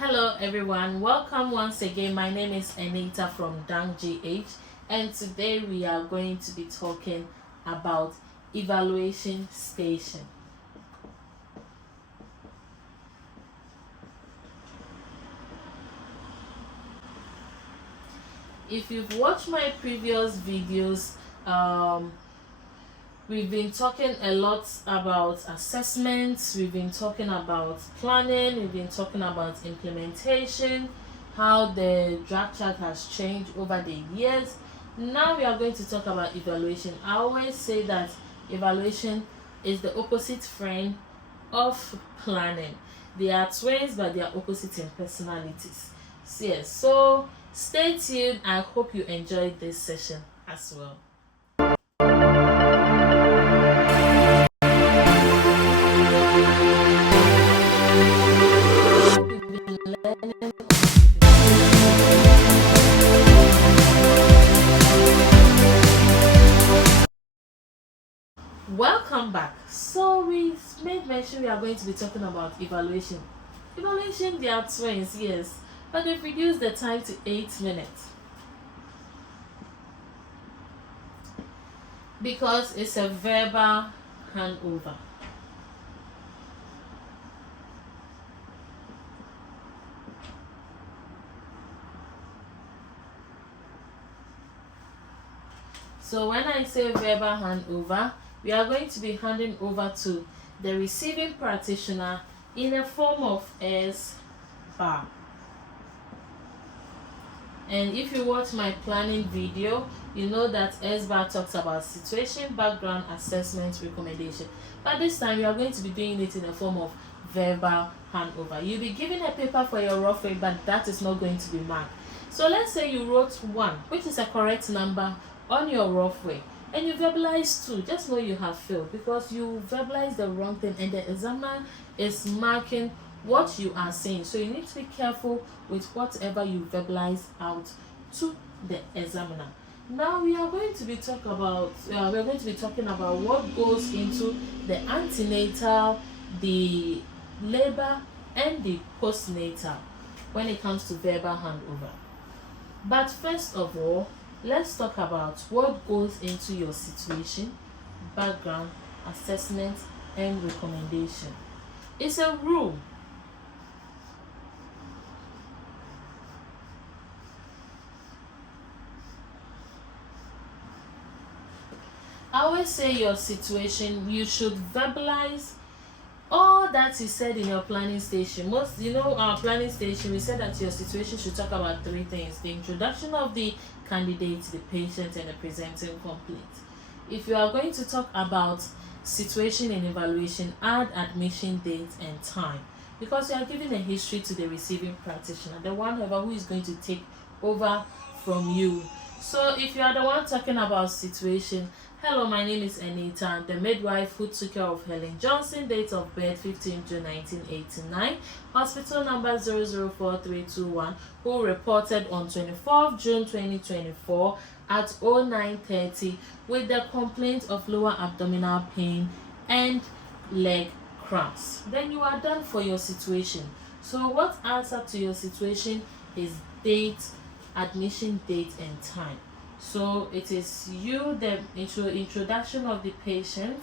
Hello everyone, welcome once again. My name is Anita from GH, and today we are going to be talking about evaluation station. If you've watched my previous videos, we've been talking a lot about assessments, we've been talking about planning, we've been talking about implementation, how the drug chart has changed over the years. Now we are going to talk about evaluation. I always say that evaluation is the opposite friend of planning. They are twins, but they are opposite in personalities. So stay tuned. I hope you enjoyed this session as well. Welcome back. So we made mention we are going to be talking about evaluation. Evaluation, they are twins, yes, but they've reduced the time to 8 minutes because it's a verbal handover. So when I say verbal handover, we are going to be handing over to the receiving practitioner in a form of S-bar. And if you watch my planning video, you know that S-bar talks about situation, background, assessment, recommendation. But this time we are going to be doing it in a form of verbal handover. You'll be given a paper for your rough way, but that is not going to be marked. So let's say you wrote 1, which is a correct number, on your rough way, and you verbalize 2. Just know you have failed because you verbalize the wrong thing, and the examiner is marking what you are saying. So you need to be careful with whatever you verbalize out to the examiner. Now we are going to be talking about what goes into the antenatal, the labor, and the postnatal when it comes to verbal handover. But first of all, let's talk about what goes into your situation, background, assessment, and recommendation. It's a rule. I always say your situation, you should verbalize all that you said in your planning station. Our planning station, we said that your situation should talk about 3 things: the introduction of the candidate, the patient, and the presenting complete. If you are going to talk about situation and evaluation, add admission date and time, because you are giving a history to the receiving practitioner, the one who is going to take over from you. So if you are the one talking about situation, hello, my name is Anita, the midwife who took care of Helen Johnson, date of birth 15 June 1989, hospital number 004321, who reported on 24th June 2024 at 09:30 with the complaint of lower abdominal pain and leg cramps. Then you are done for your situation. So what adds up to your situation is date, admission date, and time. So it is you, the introduction of the patient,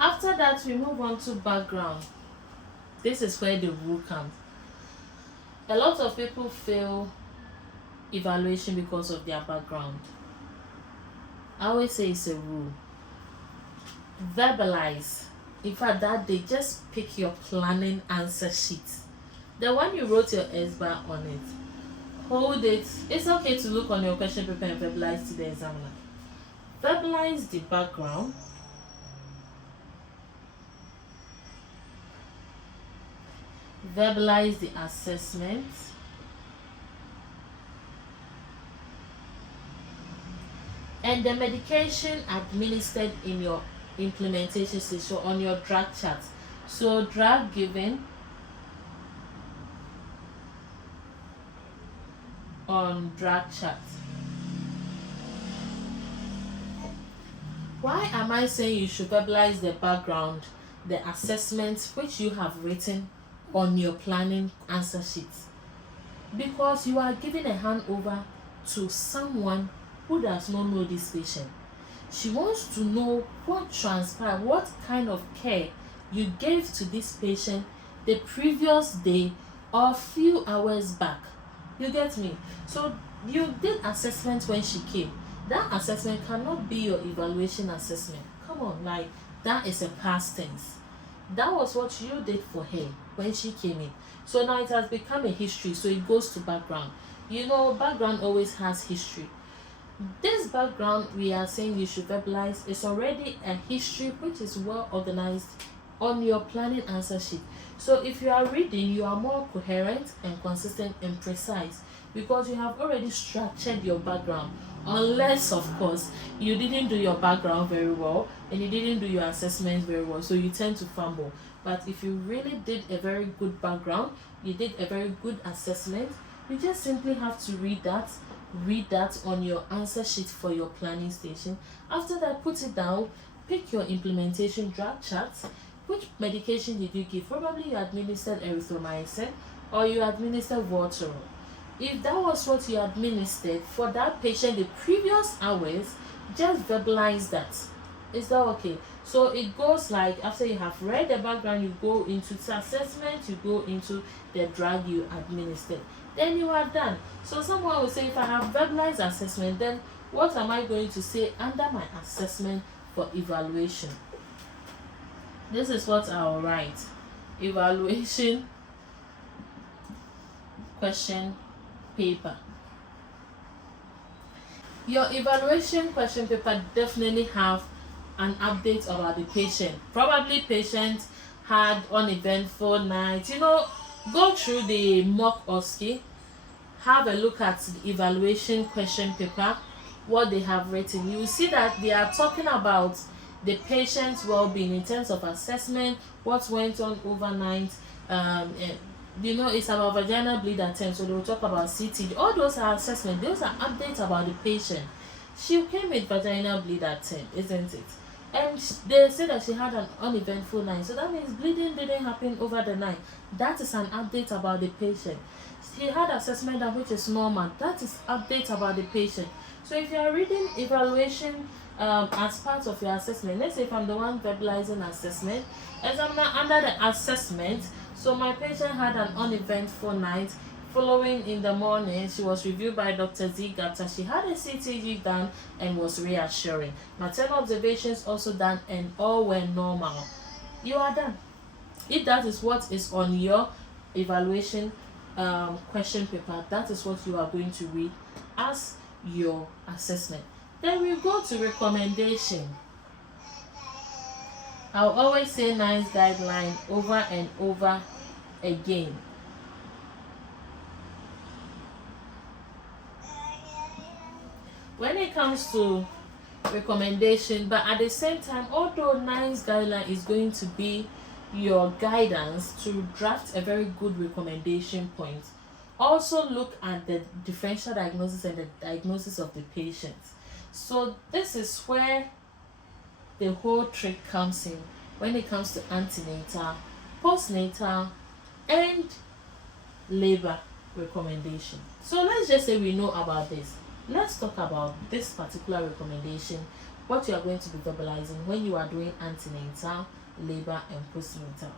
after that we move on to background. This is where the rule comes. A lot of people fail evaluation because of their background. I always say it's a rule. Verbalize. In fact, that day, just pick your planning answer sheet. Then when you wrote your S bar on it, hold it. It's okay to look on your question paper and verbalize to the examiner. Verbalize the background. Verbalize the assessment. And the medication administered in your implementation stage, so on your drug chart. So drug given on drug chart. Why am I saying you should verbalize the background, the assessments which you have written on your planning answer sheet? Because you are giving a handover to someone who does not know this patient. She wants to know what transpired, what kind of care you gave to this patient the previous day or few hours back. You get me? So you did assessment when she came. That assessment cannot be your evaluation assessment. Come on, like that is a past tense. That was what you did for her when she came in. So now it has become a history, so it goes to background. You know, background always has history. This background we are saying you should verbalize is already a history which is well organized on your planning answer sheet. So if you are reading, you are more coherent and consistent and precise because you have already structured your background. Unless, of course, you didn't do your background very well and you didn't do your assessment very well, so you tend to fumble. But if you really did a very good background, you did a very good assessment, you just simply have to read that on your answer sheet for your planning station. After that, put it down, pick your implementation drug chart. Which medication did you give? Probably you administered erythromycin or you administered Voltaren. If that was what you administered for that patient the previous hours, just verbalize that. Is that okay? So it goes like, after you have read the background, you go into the assessment, you go into the drug you administered. Then you are done. So someone will say, if I have verbalized assessment, then what am I going to say under my assessment for evaluation? This is what I'll write. Evaluation question paper. Your evaluation question paper definitely have an update about the patient. Probably patient had uneventful night. You know, go through the mock Osce, have a look at the evaluation question paper, what they have written. You will see that they are talking about the patient's well-being in terms of assessment, what went on overnight. You know, it's about vaginal bleed attempt, so they will talk about CT. All those are assessment. Those are updates about the patient. She came with vaginal bleed attempt, isn't it? And they say that she had an uneventful night, so that means bleeding didn't happen over the night. That is an update about the patient. She had assessment that which is normal. That is update about the patient. So if you are reading evaluation as part of your assessment, let's say if I'm the one verbalizing assessment, examiner under the assessment, so my patient had an uneventful night. Following in the morning, she was reviewed by Dr. Z after she had a CTG done and was reassuring. Maternal observations also done and all were normal. You are done. If that is what is on your evaluation question paper, that is what you are going to read as your assessment. Then we go to recommendation. I'll always say NICE guideline over and over again. When it comes to recommendation, but at the same time, although NICE guideline is going to be your guidance to draft a very good recommendation point, also look at the differential diagnosis and the diagnosis of the patient. So this is where the whole trick comes in when it comes to antenatal, postnatal, and labor recommendation. So let's just say we know about this. Let's talk about this particular recommendation, what you are going to be verbalizing when you are doing antenatal, labor, and postnatal.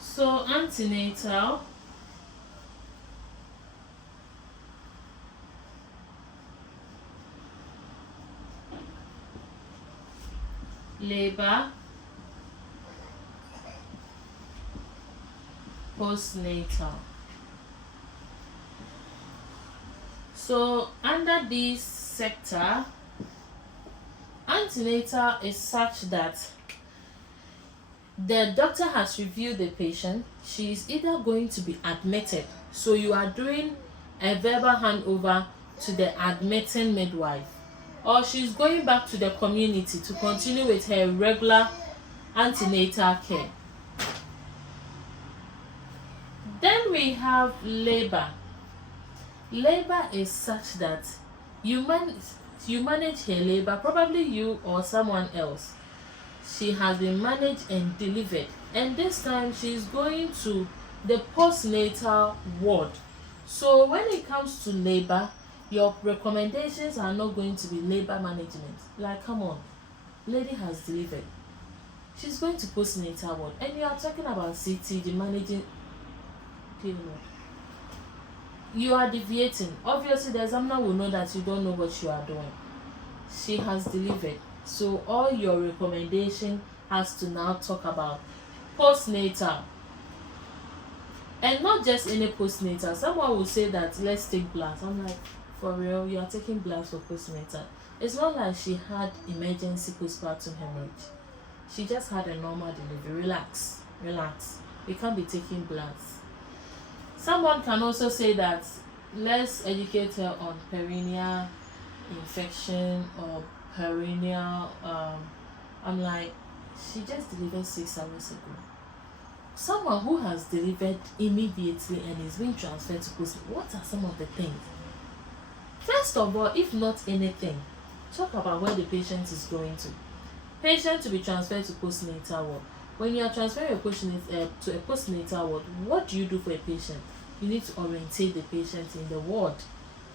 So antenatal, labor, postnatal. So under this sector, antenatal is such that the doctor has reviewed the patient. She is either going to be admitted, so you are doing a verbal handover to the admitting midwife, or she's going back to the community to continue with her regular antenatal care. Then we have labor. Labor is such that you manage her labor, probably you or someone else. She has been managed and delivered, and this time she's going to the postnatal ward. So when it comes to labor, your recommendations are not going to be labor management. Like, come on, lady has delivered, she's going to postnatal ward, and you are talking about CT, managing period. You are deviating. Obviously the examiner will know that you don't know what you are doing. She has delivered, so all your recommendation has to now talk about postnatal, and not just any postnatal. Someone will say that let's take blast. I'm like, for real, you are taking blast for postnatal? It's not like she had emergency postpartum hemorrhage. She just had a normal delivery. Relax. We can't be taking blast. Someone can also say that let's educate her on perineal infection or perineal. I'm like, she just delivered 6 hours ago. Someone who has delivered immediately and is being transferred to postnatal, what are some of the things? First of all, if not anything, talk about where the patient is going to. Patient to be transferred to postnatal ward. When you are transferring a patient to a postnatal ward, what do you do for a patient? You need to orientate the patient in the ward.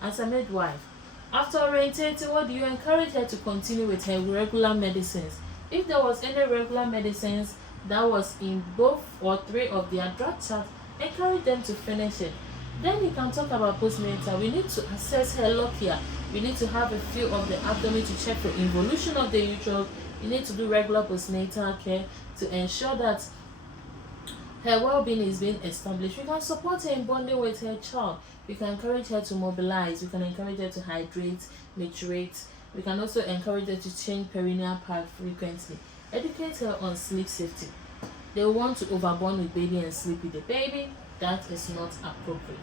As a midwife, after orientating, what do you encourage her to continue with her regular medicines? If there was any regular medicines that was in both or 3 of their drug charts, encourage them to finish it. Then you can talk about postnatal. We need to assess her lochia. We need to have a feel of the abdomen to check for involution of the uterus. You need to do regular postnatal care to ensure that her well-being is being established. We can support her in bonding with her child. We can encourage her to mobilize. We can encourage her to hydrate, maturate. We can also encourage her to change perineal pad frequently. Educate her on sleep safety. They want to overbond with baby and sleep with the baby. That is not appropriate.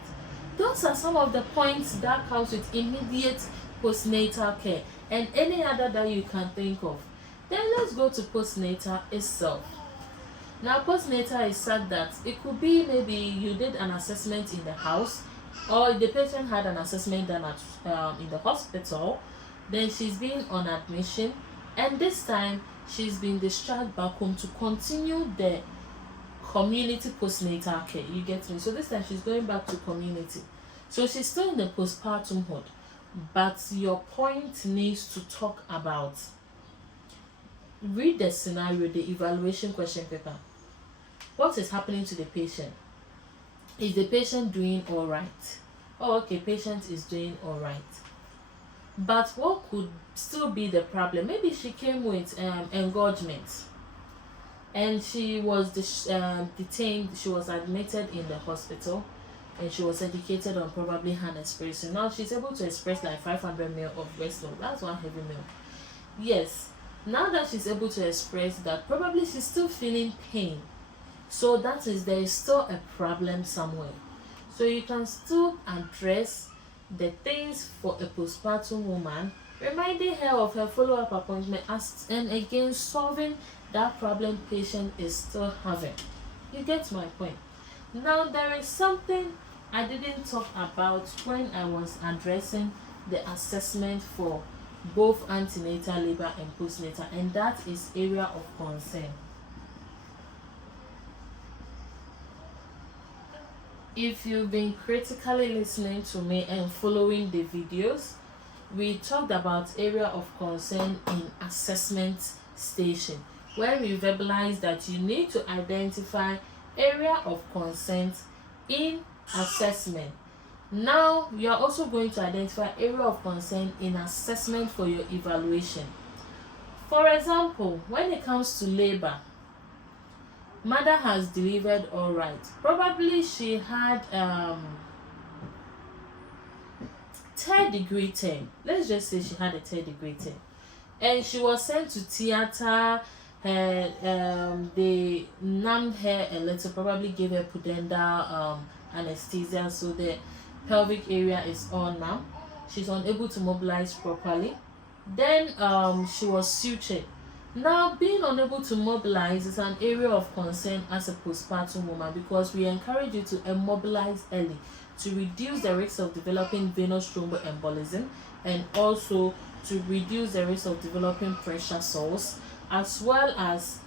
Those are some of the points that comes with immediate postnatal care, and any other that you can think of. Then let's go to postnatal itself. Now, postnatal is said that it could be maybe you did an assessment in the house, or the patient had an assessment done at in the hospital. Then she's been on admission, and this time she's been discharged back home to continue the community postnatal care. You get me? So this time she's going back to community. So she's still in the postpartum ward, but your point needs to talk about, read the scenario, the evaluation question paper. What is happening to the patient? Is the patient doing all right? Oh, okay, patient is doing all right. But what could still be the problem? Maybe she came with engorgement, and she was detained. She was admitted in the hospital, and she was educated on probably hand expression. Now she's able to express like 500 ml of breast milk. That's one heavy milk. Yes. Now that she's able to express that, probably she's still feeling pain. So that is, there is still a problem somewhere. So you can still address the things for a postpartum woman, reminding her of her follow-up appointment, and again solving that problem patient is still having. You get my point? Now there is something I didn't talk about when I was addressing the assessment for both antenatal labor and postnatal, and that is area of concern. If you've been critically listening to me and following the videos, we talked about area of concern in assessment station, where we verbalized that you need to identify area of concern in assessment. Now you are also going to identify area of concern in assessment for your evaluation. For example, when it comes to labor, mother has delivered all right. Probably she had 3rd-degree turn. Let's just say she had a 3rd-degree turn, and she was sent to theater. They numbed her a little, probably gave her pudendal anesthesia, so the pelvic area is all numb. She's unable to mobilize properly. Then she was sutured. Now, being unable to mobilize is an area of concern as a postpartum woman, because we encourage you to immobilize early to reduce the risk of developing venous thromboembolism, and also to reduce the risk of developing pressure sores, as well as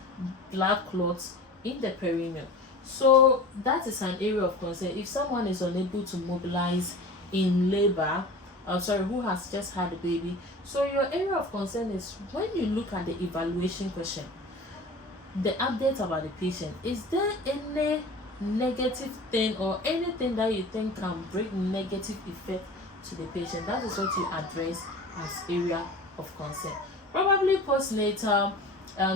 blood clots in the perineum. So that is an area of concern. If someone is unable to mobilize in labor, who has just had a baby, so your area of concern is when you look at the evaluation question, the update about the patient. Is there any negative thing or anything that you think can bring negative effect to the patient? That is what you address as area of concern. Probably postnatal,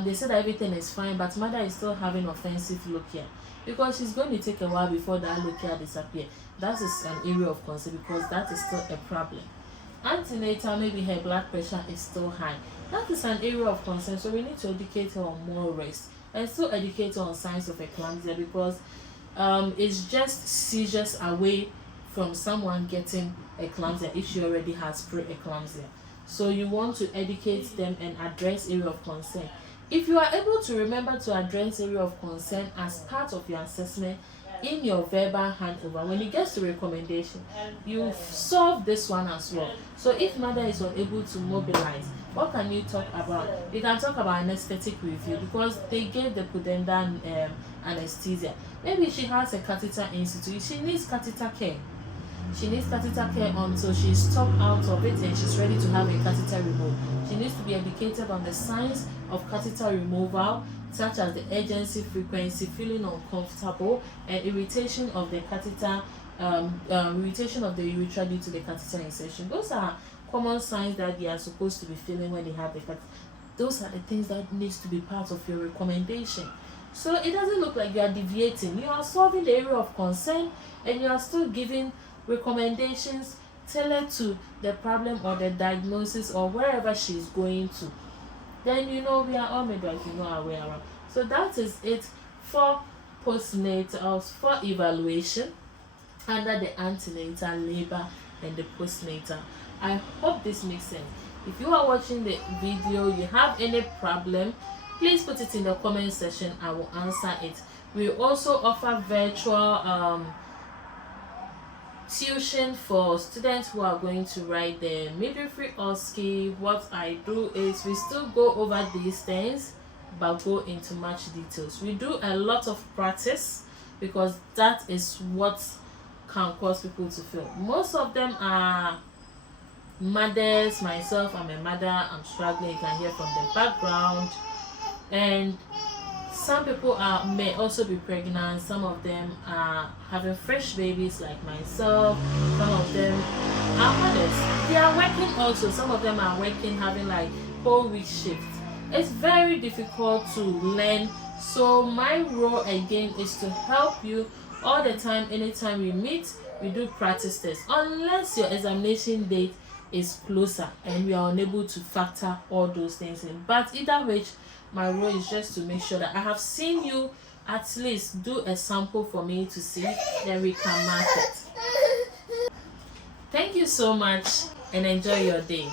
they said that everything is fine, but mother is still having offensive lochia, because she's going to take a while before that lochia disappear. That is an area of concern, because that is still a problem. Antenatal, maybe her blood pressure is still high. That is an area of concern, so we need to educate her on more rest, and still educate her on signs of eclampsia, because it's just seizures away from someone getting eclampsia if she already has pre-eclampsia. So you want to educate them and address area of concern. If you are able to remember to address area of concern as part of your assessment in your verbal handover, when it gets to recommendation, you solve this one as well. So if mother is unable to mobilize, what can you talk about? You can talk about anesthetic review, because they gave the pudendal anesthesia. Maybe she has a catheter institute. She needs catheter care. She needs catheter care until she's talked out of it and she's ready to have a catheter removed. She needs to be educated on the signs of catheter removal, such as the urgency, frequency, feeling uncomfortable, and irritation of the catheter, irritation of the urethra due to the catheter insertion. Those are common signs that they are supposed to be feeling when they have the catheter. Those are the things that needs to be part of your recommendation. So it doesn't look like you are deviating. You are solving the area of concern, and you are still giving recommendations tailored to the problem or the diagnosis or wherever she's going to. Then we are all midwives, our way around. So that is it for postnatal, for evaluation under the antenatal, labor, and the postnatal. I hope this makes sense. If you are watching the video, you have any problem, please put it in the comment section. I will answer it. We also offer virtual tuition for students who are going to write the midwifery Osce. What I do is we still go over these things, but go into much details. We do a lot of practice, because that is what can cause people to fail. Most of them are mothers. Myself, I'm a mother, I'm struggling. You can hear from the background. And some people may also be pregnant. Some of them are having fresh babies like myself. Some of them are mothers. They are working also. Some of them are working, having like whole week shifts. It's very difficult to learn. So my role again is to help you all the time. Anytime we meet, we do practice tests. Unless your examination date is closer and we are unable to factor all those things in. But either which, my role is just to make sure that I have seen you at least do a sample for me to see, then we can mark it. Thank you so much and enjoy your day.